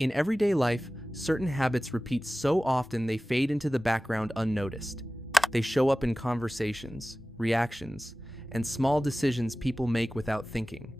In everyday life, certain habits repeat so often they fade into the background unnoticed. They show up in conversations, reactions, and small decisions people make without thinking.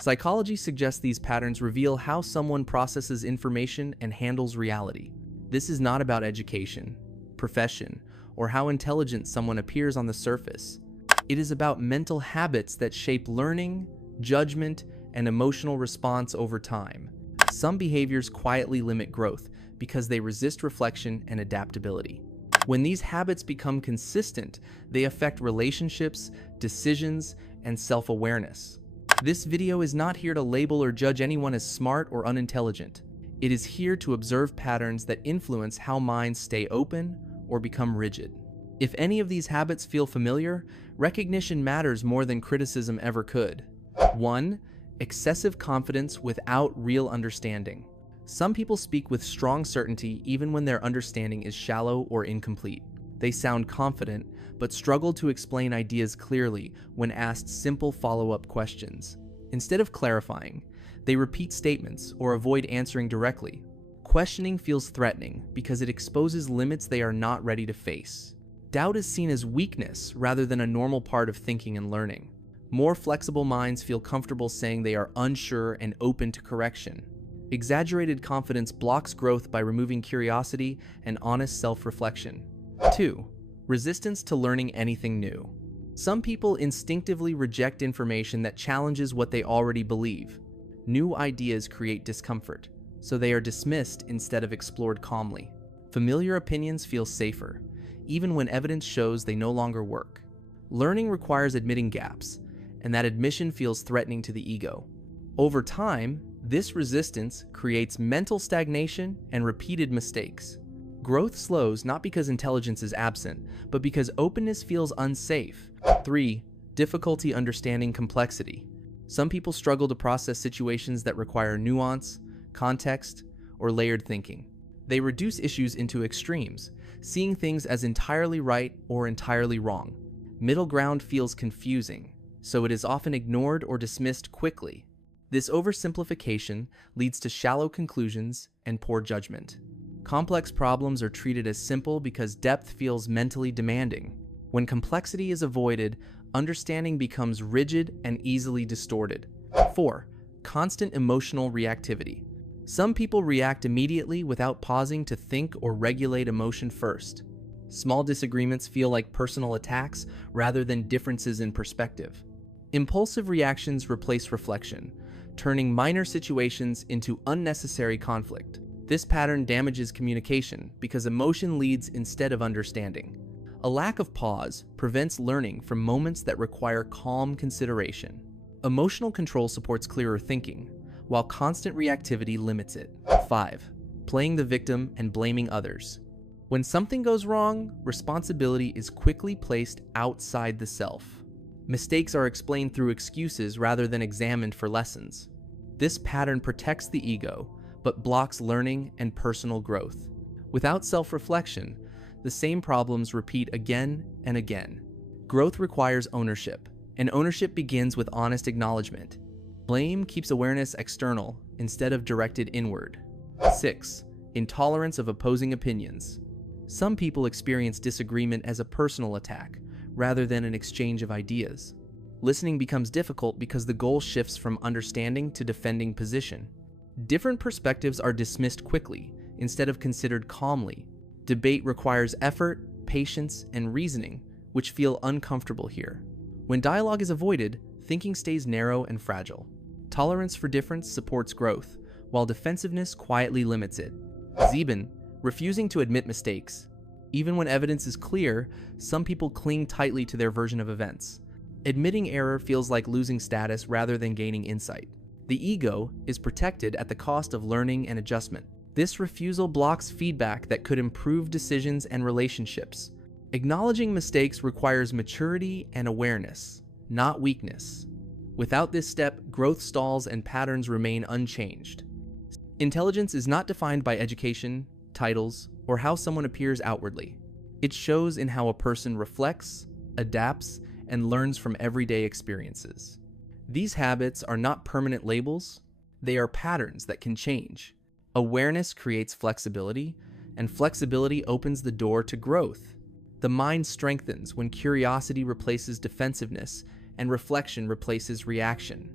Psychology suggests these patterns reveal how someone processes information and handles reality. This is not about education, profession, or how intelligent someone appears on the surface. It is about mental habits that shape learning, judgment, and emotional response over time. Some behaviors quietly limit growth because they resist reflection and adaptability. When these habits become consistent, they affect relationships, decisions, and self-awareness. This video is not here to label or judge anyone as smart or unintelligent. It is here to observe patterns that influence how minds stay open or become rigid. If any of these habits feel familiar, recognition matters more than criticism ever could. 1. Excessive confidence without real understanding. Some people speak with strong certainty even when their understanding is shallow or incomplete. They sound confident, but struggle to explain ideas clearly when asked simple follow-up questions. Instead of clarifying, they repeat statements or avoid answering directly. Questioning feels threatening because it exposes limits they are not ready to face. Doubt is seen as weakness rather than a normal part of thinking and learning. More flexible minds feel comfortable saying they are unsure and open to correction. Exaggerated confidence blocks growth by removing curiosity and honest self-reflection. 2. Resistance to learning anything new. Some people instinctively reject information that challenges what they already believe. New ideas create discomfort, so they are dismissed instead of explored calmly. Familiar opinions feel safer, even when evidence shows they no longer work. Learning requires admitting gaps, and that admission feels threatening to the ego. Over time, this resistance creates mental stagnation and repeated mistakes. Growth slows not because intelligence is absent, but because openness feels unsafe. 3. Difficulty understanding complexity. Some people struggle to process situations that require nuance, context, or layered thinking. They reduce issues into extremes, seeing things as entirely right or entirely wrong. Middle ground feels confusing, so it is often ignored or dismissed quickly. This oversimplification leads to shallow conclusions and poor judgment. Complex problems are treated as simple because depth feels mentally demanding. When complexity is avoided, understanding becomes rigid and easily distorted. 4. Constant emotional reactivity. Some people react immediately without pausing to think or regulate emotion first. Small disagreements feel like personal attacks rather than differences in perspective. Impulsive reactions replace reflection, turning minor situations into unnecessary conflict. This pattern damages communication because emotion leads instead of understanding. A lack of pause prevents learning from moments that require calm consideration. Emotional control supports clearer thinking, while constant reactivity limits it. 5. Playing the victim and blaming others. When something goes wrong, responsibility is quickly placed outside the self. Mistakes are explained through excuses rather than examined for lessons. This pattern protects the ego, but blocks learning and personal growth. Without self-reflection, the same problems repeat again and again. Growth requires ownership, and ownership begins with honest acknowledgement. Blame keeps awareness external instead of directed inward. 6. Intolerance of opposing opinions. Some people experience disagreement as a personal attack, rather than an exchange of ideas. Listening becomes difficult because the goal shifts from understanding to defending position. Different perspectives are dismissed quickly, instead of considered calmly. Debate requires effort, patience, and reasoning, which feel uncomfortable here. When dialogue is avoided, thinking stays narrow and fragile. Tolerance for difference supports growth, while defensiveness quietly limits it. Zeben, refusing to admit mistakes. Even when evidence is clear, some people cling tightly to their version of events. Admitting error feels like losing status rather than gaining insight. The ego is protected at the cost of learning and adjustment. This refusal blocks feedback that could improve decisions and relationships. Acknowledging mistakes requires maturity and awareness, not weakness. Without this step, growth stalls and patterns remain unchanged. Intelligence is not defined by education, titles, or how someone appears outwardly. It shows in how a person reflects, adapts, and learns from everyday experiences. These habits are not permanent labels, they are patterns that can change. Awareness creates flexibility, and flexibility opens the door to growth. The mind strengthens when curiosity replaces defensiveness and reflection replaces reaction.